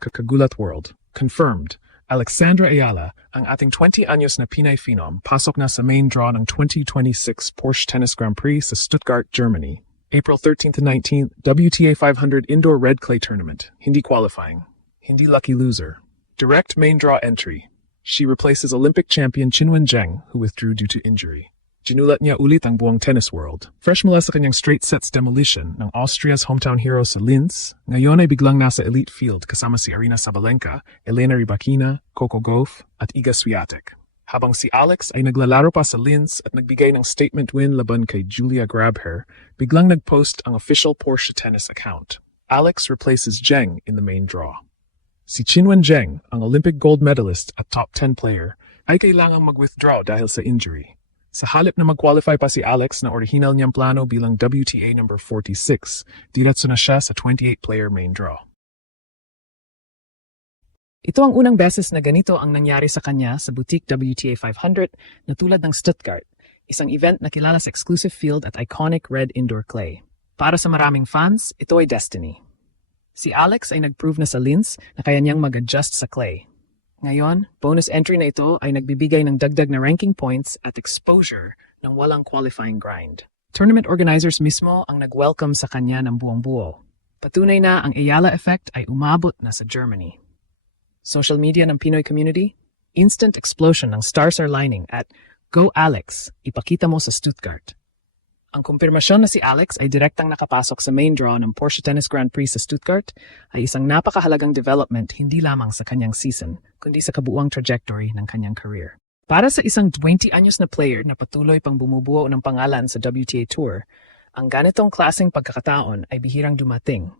Kakagulat World. Confirmed. Alexandra Ayala, ang ating 20 anyos na Pinay phenom, pasok na sa main draw ng 2026 Porsche Tennis Grand Prix sa Stuttgart, Germany. April 13th to 19th, WTA 500 Indoor Red Clay Tournament. Hindi qualifying. Hindi lucky loser. Direct main draw entry. She replaces Olympic champion Qinwen Zheng, who withdrew due to injury. Ginulat niya ulit ang buong tennis world. Fresh mula sa kanyang straight sets demolition ng Austria's hometown hero sa Linz, ngayon ay biglang nasa elite field kasama si Aryna Sabalenka, Elena Rybakina, Coco Gauff, at Iga Swiatek. Habang si Alex ay naglalaro pa sa Linz at nagbigay ng statement win laban kay Julia Grabher, biglang nagpost ang official Porsche tennis account. Alex replaces Zheng in the main draw. Si Qinwen Zheng, ang Olympic gold medalist at top 10 player, ay kailangang mag-withdraw dahil sa injury. Sa halip na mag-qualify pa si Alex na orihinal niyang plano bilang WTA number 46, diretso na siya sa 28-player main draw. Ito ang unang beses na ganito ang nangyari sa kanya sa boutique WTA 500 na tulad ng Stuttgart, isang event na kilala sa exclusive field at iconic red indoor clay. Para sa maraming fans, ito ay destiny. Si Alex ay nag-prove na sa Linz na kaya niyang mag-adjust sa clay. Ngayon, bonus entry na ito ay nagbibigay ng dagdag na ranking points at exposure ng walang qualifying grind. Tournament organizers mismo ang nag-welcome sa kanya ng buong-buo. Patunay na ang Ayala effect ay umabot na sa Germany. Social media ng Pinoy community, instant explosion ng stars are lining at Go Alex, ipakita mo sa Stuttgart. Ang kumpirmasyon na si Alex ay direktang nakapasok sa main draw ng Porsche Tennis Grand Prix sa Stuttgart ay isang napakahalagang development hindi lamang sa kanyang season, kundi sa kabuuang trajectory ng kanyang career. Para sa isang 20 anyos na player na patuloy pang bumubuo ng pangalan sa WTA Tour, ang ganitong klaseng pagkakataon ay bihirang dumating,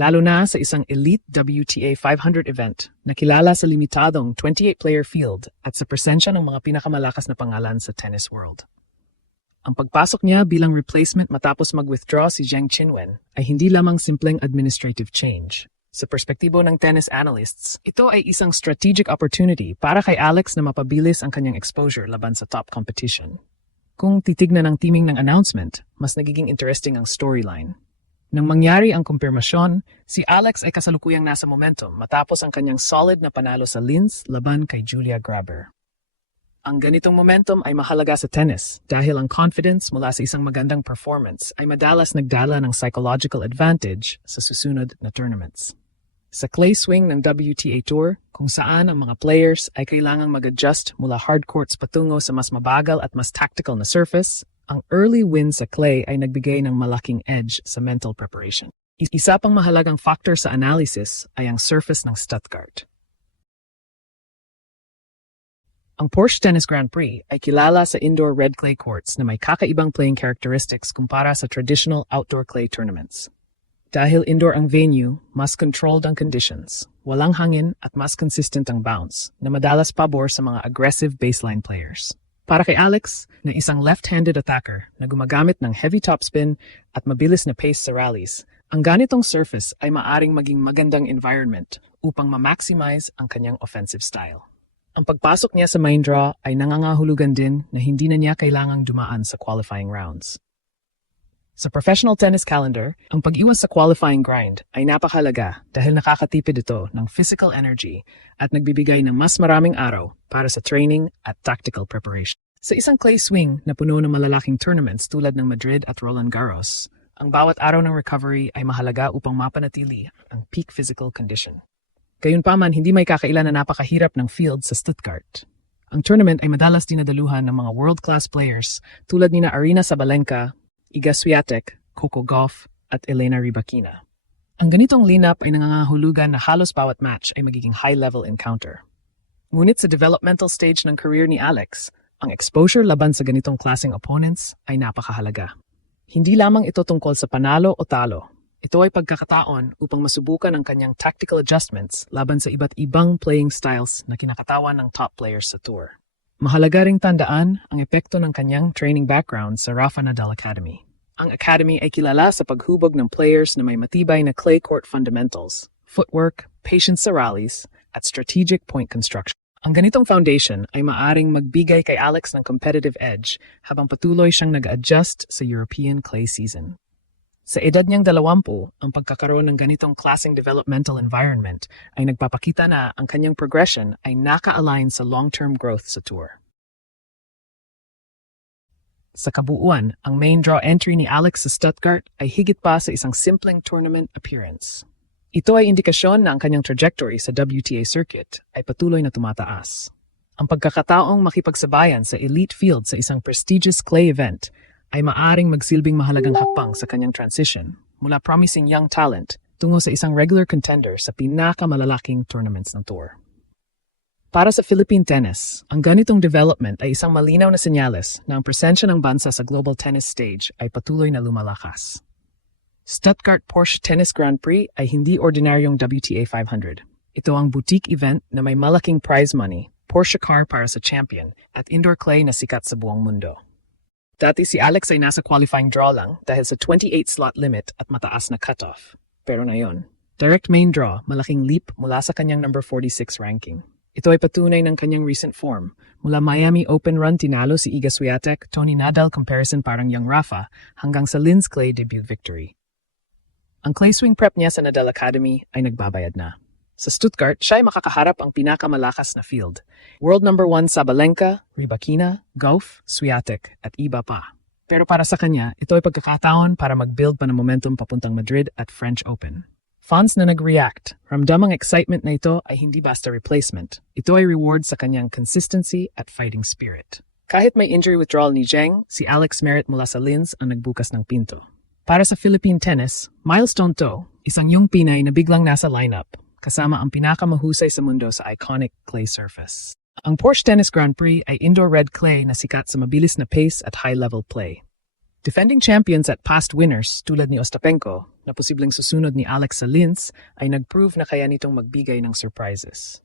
lalo na sa isang elite WTA 500 event na kilala sa limitadong 28-player field at sa presensya ng mga pinakamalakas na pangalan sa tennis world. Ang pagpasok niya bilang replacement matapos mag-withdraw si Zheng Qinwen ay hindi lamang simpleng administrative change. Sa perspektibo ng tennis analysts, ito ay isang strategic opportunity para kay Alex na mapabilis ang kanyang exposure laban sa top competition. Kung titignan ang teaming ng announcement, mas nagiging interesting ang storyline. Nang mangyari ang kumpirmasyon, si Alex ay kasalukuyang nasa momentum matapos ang kanyang solid na panalo sa Linz laban kay Julia Grabher. Ang ganitong momentum ay mahalaga sa tennis dahil ang confidence mula sa isang magandang performance ay madalas nagdala ng psychological advantage sa susunod na tournaments. Sa clay swing ng WTA Tour, kung saan ang mga players ay kailangang mag-adjust mula hard courts patungo sa mas mabagal at mas tactical na surface, ang early win sa clay ay nagbigay ng malaking edge sa mental preparation. Isa pang mahalagang factor sa analysis ay ang surface ng Stuttgart. Ang Porsche Tennis Grand Prix ay kilala sa indoor red clay courts na may kakaibang playing characteristics kumpara sa traditional outdoor clay tournaments. Dahil indoor ang venue, mas controlled ang conditions, walang hangin at mas consistent ang bounce na madalas pabor sa mga aggressive baseline players. Para kay Alex, na isang left-handed attacker na gumagamit ng heavy topspin at mabilis na pace sa rallies, ang ganitong surface ay maaring maging magandang environment upang ma-maximize ang kanyang offensive style. Ang pagpasok niya sa main draw ay nangangahulugan din na hindi na niya kailangang dumaan sa qualifying rounds. Sa professional tennis calendar, ang pag-iwas sa qualifying grind ay napakahalaga dahil nakakatipid ito ng physical energy at nagbibigay ng mas maraming araw para sa training at tactical preparation. Sa isang clay swing na puno ng malalaking tournaments tulad ng Madrid at Roland Garros, ang bawat araw ng recovery ay mahalaga upang mapanatili ang peak physical condition. Gayunpaman, hindi may kakailan na napakahirap ng field sa Stuttgart. Ang tournament ay madalas dinadaluhan ng mga world-class players tulad nina Aryna Sabalenka, Iga Swiatek, Coco Gauff, at Elena Rybakina. Ang ganitong lineup ay nangangahulugan na halos bawat match ay magiging high-level encounter. Ngunit sa developmental stage ng career ni Alex, ang exposure laban sa ganitong klaseng opponents ay napakahalaga. Hindi lamang ito tungkol sa panalo o talo. Ito ay pagkakataon upang masubukan ang kanyang tactical adjustments laban sa iba't ibang playing styles na kinakatawan ng top players sa tour. Mahalaga ring tandaan ang epekto ng kanyang training background sa Rafa Nadal Academy. Ang academy ay kilala sa paghubog ng players na may matibay na clay court fundamentals, footwork, patience sa rallies, at strategic point construction. Ang ganitong foundation ay maaring magbigay kay Alex ng competitive edge habang patuloy siyang nag-adjust sa European clay season. Sa edad niyang 20, ang pagkakaroon ng ganitong klaseng developmental environment ay nagpapakita na ang kanyang progression ay naka-align sa long-term growth sa tour. Sa kabuuan, ang main draw entry ni Alex sa Stuttgart ay higit pa sa isang simpleng tournament appearance. Ito ay indikasyon na ang kanyang trajectory sa WTA circuit ay patuloy na tumataas. Ang pagkakataong makipagsabayan sa elite field sa isang prestigious clay event ay maaring magsilbing mahalagang hakbang sa kanyang transition mula promising young talent tungo sa isang regular contender sa pinakamalalaking tournaments ng tour. Para sa Philippine tennis, ang ganitong development ay isang malinaw na senyales na ang presensya ng bansa sa global tennis stage ay patuloy na lumalakas. Stuttgart Porsche Tennis Grand Prix ay hindi ordinaryong WTA 500. Ito ang boutique event na may malaking prize money, Porsche car para sa champion, at indoor clay na sikat sa buong mundo. Dati si Alex ay nasa qualifying draw lang dahil sa 28 slot limit at mataas na cutoff. Pero ngayon, direct main draw, malaking leap mula sa kanyang number 46 ranking. Ito ay patunay ng kanyang recent form. Mula Miami Open run tinalo si Iga Swiatek, Tony Nadal comparison parang young Rafa, hanggang sa Linz Clay debut victory. Ang clay swing prep niya sa Nadal Academy ay nagbabayad na. Sa Stuttgart, siya ay makakaharap ang pinakamalakas na field. World number 1 Sabalenka, Rybakina, Gauff, Swiatek at iba pa. Pero para sa kanya, ito ay pagkakataon para mag-build pa ng momentum papuntang Madrid at French Open. Fans na nag-react, ramdamang excitement na ito ay hindi basta replacement. Ito ay reward sa kanyang consistency at fighting spirit. Kahit may injury withdrawal ni Zheng, si Alex Merritt mula sa Linz ang nagbukas ng pinto. Para sa Philippine tennis, milestone to, isang young Pinay na biglang nasa lineup, kasama ang pinakamahusay sa mundo sa iconic clay surface. Ang Porsche Tennis Grand Prix ay indoor red clay na sikat sa mabilis na pace at high-level play. Defending champions at past winners tulad ni Ostapenko, na posibleng susunod ni Alex sa Linz, ay nag-prove na kaya nitong magbigay ng surprises.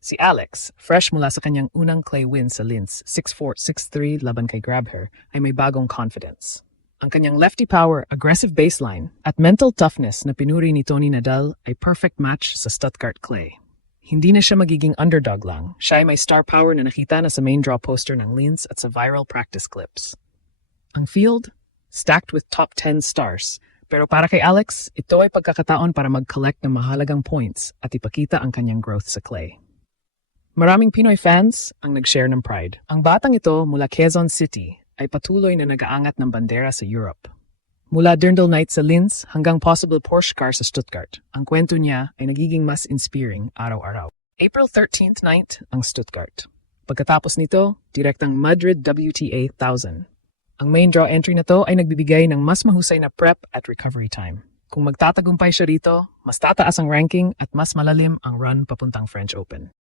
Si Alex, fresh mula sa kanyang unang clay win sa Linz, 6-4, 6-3 laban kay Grabher, ay may bagong confidence. Ang kanyang lefty power, aggressive baseline, at mental toughness na pinuri ni Tony Nadal ay perfect match sa Stuttgart clay. Hindi na siya magiging underdog lang, siya ay may star power na nakita na sa main draw poster ng Linz at sa viral practice clips. Ang field, stacked with top 10 stars, pero para kay Alex, ito ay pagkakataon para mag-collect ng mahalagang points at ipakita ang kanyang growth sa clay. Maraming Pinoy fans ang nag-share ng pride. Ang batang ito mula Quezon City ay patuloy na nag-aangat ng bandera sa Europe. Mula Dirndl Night sa Linz hanggang possible Porsche car sa Stuttgart, ang kwento niya ay nagiging mas inspiring araw-araw. April 13th night ang Stuttgart. Pagkatapos nito, direktang Madrid WTA 1000. Ang main draw entry na to ay nagbibigay ng mas mahusay na prep at recovery time. Kung magtatagumpay siya rito, mas tataas ang ranking at mas malalim ang run papuntang French Open.